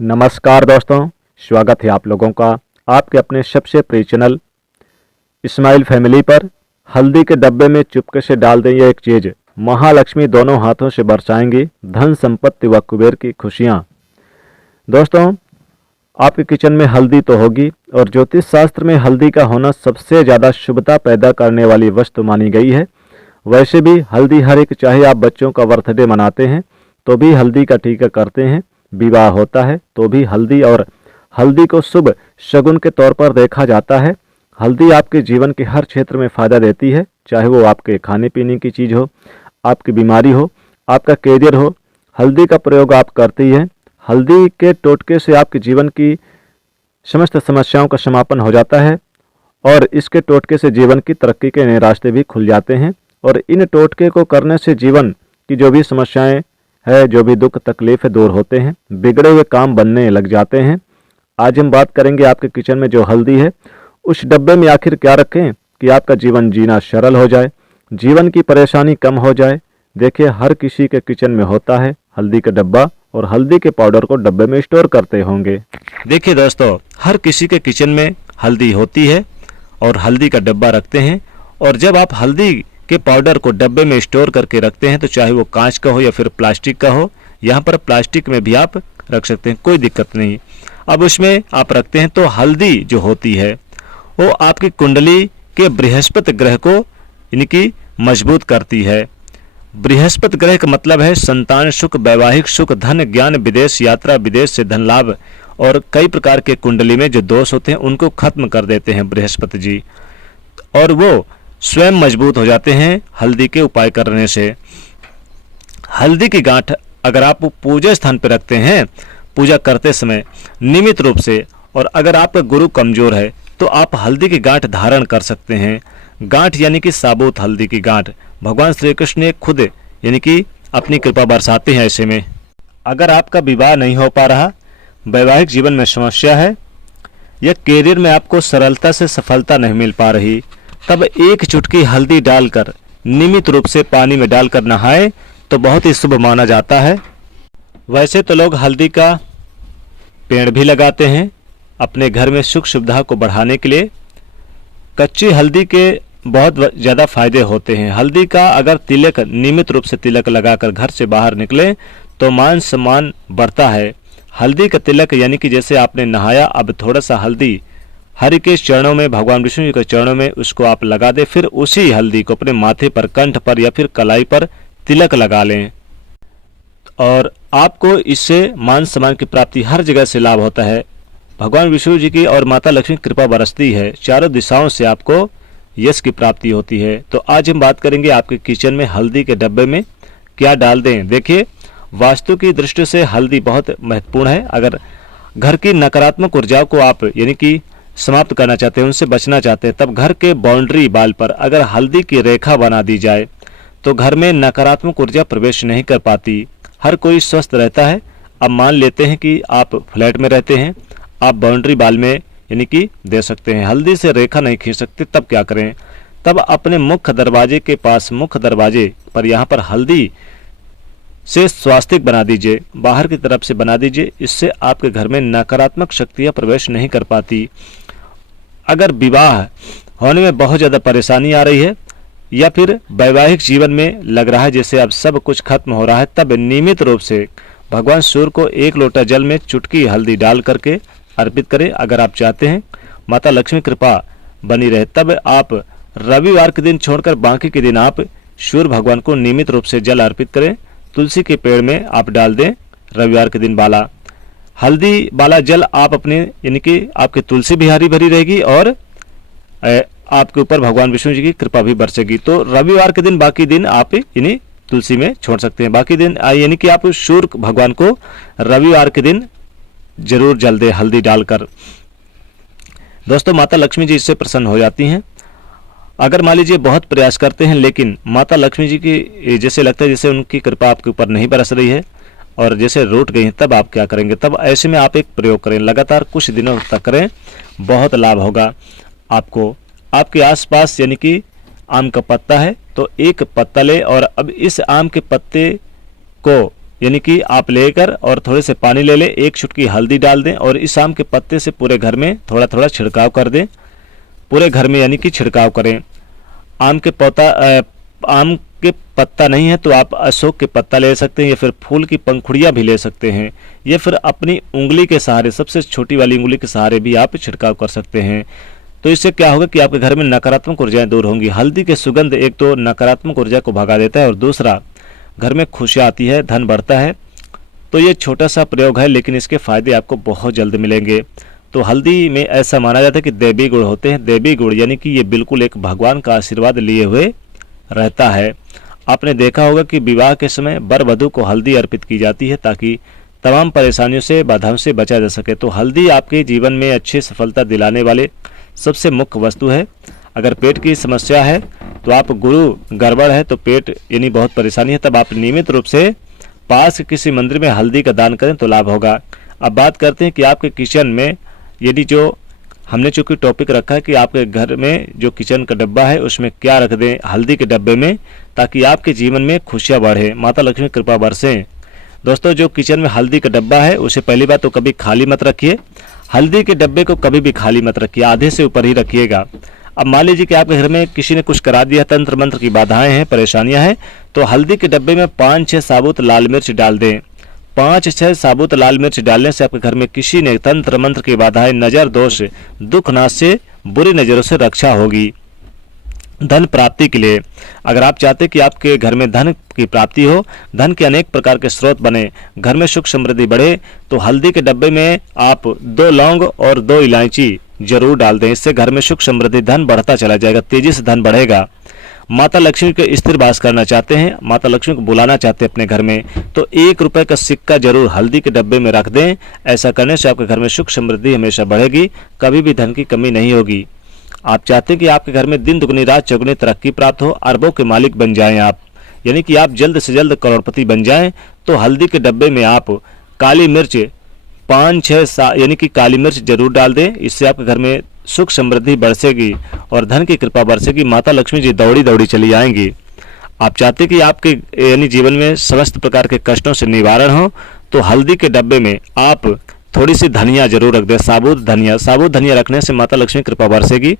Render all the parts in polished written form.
नमस्कार दोस्तों, स्वागत है आप लोगों का आपके अपने सबसे प्रिय चैनल इस्माइल फैमिली पर। हल्दी के डब्बे में चुपके से डाल दें ये एक चीज़, महालक्ष्मी दोनों हाथों से बरसाएंगी धन संपत्ति व कुबेर की खुशियाँ। दोस्तों, आपके किचन में हल्दी तो होगी और ज्योतिष शास्त्र में हल्दी का होना सबसे ज़्यादा शुभता पैदा करने वाली वस्तु मानी गई है। वैसे भी हल्दी हर एक, चाहे आप बच्चों का बर्थडे मनाते हैं तो भी हल्दी का टीका करते हैं, विवाह होता है तो भी हल्दी, और हल्दी को शुभ शगुन के तौर पर देखा जाता है। हल्दी आपके जीवन के हर क्षेत्र में फ़ायदा देती है, चाहे वो आपके खाने पीने की चीज़ हो, आपकी बीमारी हो, आपका कैरियर हो। हल्दी का प्रयोग आप करते ही हैं। हल्दी के टोटके से आपके जीवन की समस्त समस्याओं का समापन हो जाता है और इसके टोटके से जीवन की तरक्की के नए रास्ते भी खुल जाते हैं। और इन टोटके को करने से जीवन की जो भी समस्याएं है, जो भी दुख तकलीफ है, दूर होते हैं, बिगड़े हुए काम बनने लग जाते हैं। आज हम बात करेंगे आपके किचन में जो हल्दी है उस डब्बे में आखिर क्या रखें कि आपका जीवन जीना सरल हो जाए, जीवन की परेशानी कम हो जाए। देखिए, हर किसी के किचन में होता है हल्दी का डब्बा और हल्दी के पाउडर को डब्बे में स्टोर करते होंगे। देखिए दोस्तों, हर किसी के किचन में हल्दी होती है और हल्दी का डब्बा रखते हैं। और जब आप हल्दी के पाउडर को डब्बे में स्टोर करके रखते हैं तो चाहे वो कांच का हो या फिर प्लास्टिक का हो, यहाँ पर प्लास्टिक में भी आप रख सकते हैं, कोई दिक्कत नहीं। अब उसमें आप रखते हैं तो हल्दी जो होती है वो आपकी कुंडली के बृहस्पति ग्रह को इनकी मजबूत करती है। बृहस्पति ग्रह का मतलब है संतान सुख, वैवाहिक सुख, धन, ज्ञान, विदेश यात्रा, विदेश से धन लाभ और कई प्रकार के कुंडली में जो दोष होते हैं उनको खत्म कर देते हैं बृहस्पति जी, और वो स्वयं मजबूत हो जाते हैं हल्दी के उपाय करने से। हल्दी की गांठ अगर आप पूजा स्थान पर रखते हैं पूजा करते समय नियमित रूप से, और अगर आपका गुरु कमजोर है तो आप हल्दी की गांठ धारण कर सकते हैं। गांठ यानी कि साबुत हल्दी की गांठ भगवान श्री कृष्ण ने खुद यानी कि अपनी कृपा बरसाते हैं। ऐसे में अगर आपका विवाह नहीं हो पा रहा, वैवाहिक जीवन में समस्या है या कैरियर में आपको सरलता से सफलता नहीं मिल पा रही, तब एक चुटकी हल्दी डालकर नियमित रूप से पानी में डालकर नहाएं तो बहुत ही शुभ माना जाता है। वैसे तो लोग हल्दी का पेड़ भी लगाते हैं अपने घर में सुख सुविधा को बढ़ाने के लिए। कच्ची हल्दी के बहुत ज़्यादा फायदे होते हैं। हल्दी का अगर तिलक, नियमित रूप से तिलक लगाकर घर से बाहर निकले तो मान सम्मान बढ़ता है। हल्दी का तिलक यानी कि जैसे आपने नहाया, अब थोड़ा सा हल्दी हरि के चरणों में, भगवान विष्णु जी के चरणों में उसको आप लगा दें, फिर उसी हल्दी को अपने माथे पर, कंठ पर या फिर कलाई पर तिलक लगा लें और आपको इससे मान सम्मान की प्राप्ति हर जगह से लाभ होता है। भगवान विष्णु जी की और माता लक्ष्मी की कृपा बरसती है, चारों दिशाओं से आपको यश की प्राप्ति होती है। तो आज हम बात करेंगे आपके किचन में हल्दी के डब्बे में क्या डाल दें। देखिए, वास्तु की दृष्टि से हल्दी बहुत महत्वपूर्ण है। अगर घर की नकारात्मक ऊर्जाओं को आप यानी कि समाप्त करना चाहते हैं, उनसे बचना चाहते हैं, तब घर के बाउंड्री वाल पर अगर हल्दी की रेखा बना दी जाए तो घर में नकारात्मक ऊर्जा प्रवेश नहीं कर पाती, हर कोई स्वस्थ रहता है। अब मान लेते हैं कि आप फ्लैट में रहते हैं, आप बाउंड्री वाल में यानी कि दे सकते हैं, हल्दी से रेखा नहीं खींच सकते, तब क्या करें? तब अपने मुख्य दरवाजे के पास, मुख्य दरवाजे पर यहाँ पर हल्दी से स्वास्तिक बना दीजिए, बाहर की तरफ से बना दीजिए। इससे आपके घर में नकारात्मक शक्तियाँ प्रवेश नहीं कर पाती। अगर विवाह होने में बहुत ज़्यादा परेशानी आ रही है या फिर वैवाहिक जीवन में लग रहा है जैसे अब सब कुछ खत्म हो रहा है, तब नियमित रूप से भगवान सूर्य को एक लोटा जल में चुटकी हल्दी डाल करके अर्पित करें। अगर आप चाहते हैं माता लक्ष्मी कृपा बनी रहे, तब आप रविवार के दिन छोड़कर बाकी के दिन आप सूर्य भगवान को नियमित रूप से जल अर्पित करें। तुलसी के पेड़ में आप डाल दें रविवार के दिन वाला हल्दी वाला जल। आप अपने यानी कि आपकी तुलसी भी हरी भरी रहेगी और आपके ऊपर भगवान विष्णु जी की कृपा भी बरसेगी। तो रविवार के दिन बाकी दिन आप इन्हीं तुलसी में छोड़ सकते हैं। बाकी दिन यानी कि आप सूर्य भगवान को रविवार के दिन जरूर जल दे हल्दी डालकर। दोस्तों, माता लक्ष्मी जी इससे प्रसन्न हो जाती हैं। अगर मान लीजिए बहुत प्रयास करते हैं लेकिन माता लक्ष्मी जी की जैसे लगता है जैसे उनकी कृपा आपके ऊपर नहीं बरस रही है और जैसे रूठ गई हैं, तब आप क्या करेंगे? तब ऐसे में आप एक प्रयोग करें, लगातार कुछ दिनों तक करें, बहुत लाभ होगा आपको। आपके आसपास यानी कि आम का पत्ता है तो एक पत्ता ले और अब इस आम के पत्ते को यानी कि आप लेकर और थोड़े से पानी ले लें, एक चुटकी हल्दी डाल दें और इस आम के पत्ते से पूरे घर में थोड़ा थोड़ा छिड़काव कर दें। पूरे घर में यानी कि छिड़काव करें। आम के पत्ता नहीं है तो आप अशोक के पत्ता ले सकते हैं या फिर फूल की पंखुड़ियाँ भी ले सकते हैं, या फिर अपनी उंगली के सहारे, सबसे छोटी वाली उंगली के सहारे भी आप छिड़काव कर सकते हैं। तो इससे क्या होगा कि आपके घर में नकारात्मक ऊर्जाएं दूर होंगी। हल्दी के सुगंध एक तो नकारात्मक ऊर्जा को भगा देता है और दूसरा घर में खुशियाँ आती है, धन बढ़ता है। तो ये छोटा सा प्रयोग है लेकिन इसके फायदे आपको बहुत जल्द मिलेंगे। तो हल्दी में ऐसा माना जाता है कि दैवी गुण होते हैं। दैवी गुण यानी कि ये बिल्कुल एक भगवान का आशीर्वाद लिए हुए रहता है। आपने देखा होगा कि विवाह के समय वर वधू को हल्दी अर्पित की जाती है ताकि तमाम परेशानियों से, बाधाओं से बचा जा सके। तो हल्दी आपके जीवन में अच्छी सफलता दिलाने वाले सबसे मुख्य वस्तु है। अगर पेट की समस्या है तो आप गुरु गड़बड़ है तो पेट यानी बहुत परेशानी है, तब आप नियमित रूप से पास के किसी मंदिर में हल्दी का दान करें तो लाभ होगा। अब बात करते हैं कि आपके किचन में, यदि जो हमने चूंकि टॉपिक रखा है कि आपके घर में जो किचन का डब्बा है उसमें क्या रख दें हल्दी के डब्बे में, ताकि आपके जीवन में खुशियाँ बढ़े, माता लक्ष्मी कृपा बरसें। दोस्तों, जो किचन में हल्दी का डब्बा है उसे पहली बात तो कभी खाली मत रखिए। हल्दी के डब्बे को कभी भी खाली मत रखिए, आधे से ऊपर ही रखिएगा। अब मान लीजिए कि आपके घर में किसी ने कुछ करा दिया, तंत्र मंत्र की बाधाएं हैं, परेशानियां हैं, तो हल्दी के डब्बे में 5-6 साबुत लाल मिर्च डाल दें। 5-6 साबुत लाल मिर्च डालने से आपके घर में किसी ने तंत्र मंत्र की बाधाएं, नजर दोष, दुख नाश से, बुरी नजरों से रक्षा होगी। धन प्राप्ति के लिए, अगर आप चाहते हैं कि आपके घर में धन की प्राप्ति हो, धन के अनेक प्रकार के स्रोत बने, घर में सुख समृद्धि बढ़े, तो हल्दी के डब्बे में आप 2 लौंग और 2 इलायची जरूर डाल दें। इससे घर में सुख समृद्धि, धन बढ़ता चला जाएगा, तेजी से धन बढ़ेगा। माता लक्ष्मी के स्थिर वास करना चाहते हैं, माता लक्ष्मी को बुलाना चाहते हैं अपने घर में, तो 1 रुपए का सिक्का जरूर हल्दी के डब्बे में रख दें। ऐसा करने से आपके घर में सुख समृद्धि हमेशा बढ़ेगी, कभी भी धन की कमी नहीं होगी। आप चाहते हैं कि आपके घर में दिन दुगनी रात चौगुनी तरक्की प्राप्त हो, अरबों के मालिक बन जाएं आप, यानी कि आप जल्द से जल्द करोड़पति बन जाएं, तो हल्दी के डब्बे में आप काली मिर्च 5-6 यानी कि काली मिर्च जरूर डाल दें। इससे आपके घर में सुख समृद्धि बरसेगी और धन की कृपा बरसेगी, माता लक्ष्मी जी दौड़ी दौड़ी चली आएंगी। आप चाहते हैं कि आपके यानी जीवन में समस्त प्रकार के कष्टों से निवारण हो, तो हल्दी के डब्बे में आप थोड़ी सी धनिया जरूर रख दें, साबुत धनिया रखने से माता लक्ष्मी कृपा बरसेगी,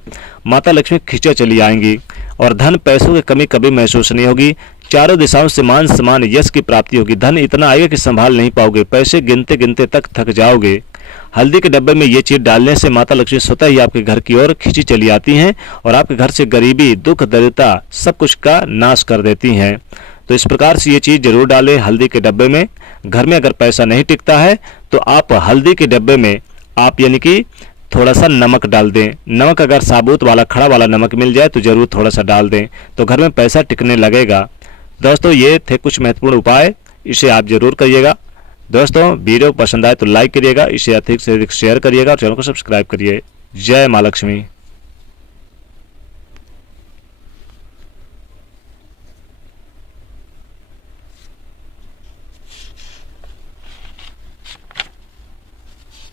माता लक्ष्मी खींचे चली आएंगी और धन पैसों की कमी कभी महसूस नहीं होगी। चारों दिशाओं से मान सम्मान यश की प्राप्ति होगी। धन इतना आएगा कि संभाल नहीं पाओगे, पैसे गिनते गिनते तक थक जाओगे। हल्दी के डब्बे में ये चीज डालने से माता लक्ष्मी स्वतः ही आपके घर की ओर खींची चली आती हैं और आपके घर से गरीबी, दुख, दरिद्रता सब कुछ का नाश कर देती हैं। तो इस प्रकार से ये चीज जरूर डालें हल्दी के डब्बे में। घर में अगर पैसा नहीं टिकता है तो आप हल्दी के डब्बे में आप यानी कि थोड़ा सा नमक डाल दें। नमक अगर साबुत वाला, खड़ा वाला नमक मिल जाए तो जरूर थोड़ा सा डाल दें, तो घर में पैसा टिकने लगेगा। दोस्तों, ये थे कुछ महत्वपूर्ण उपाय, इसे आप जरूर करिएगा। दोस्तों, वीडियो पसंद आए तो लाइक करिएगा, इसे अधिक से अधिक शेयर करिएगा और चैनल को सब्सक्राइब करिए। जय माँ लक्ष्मी।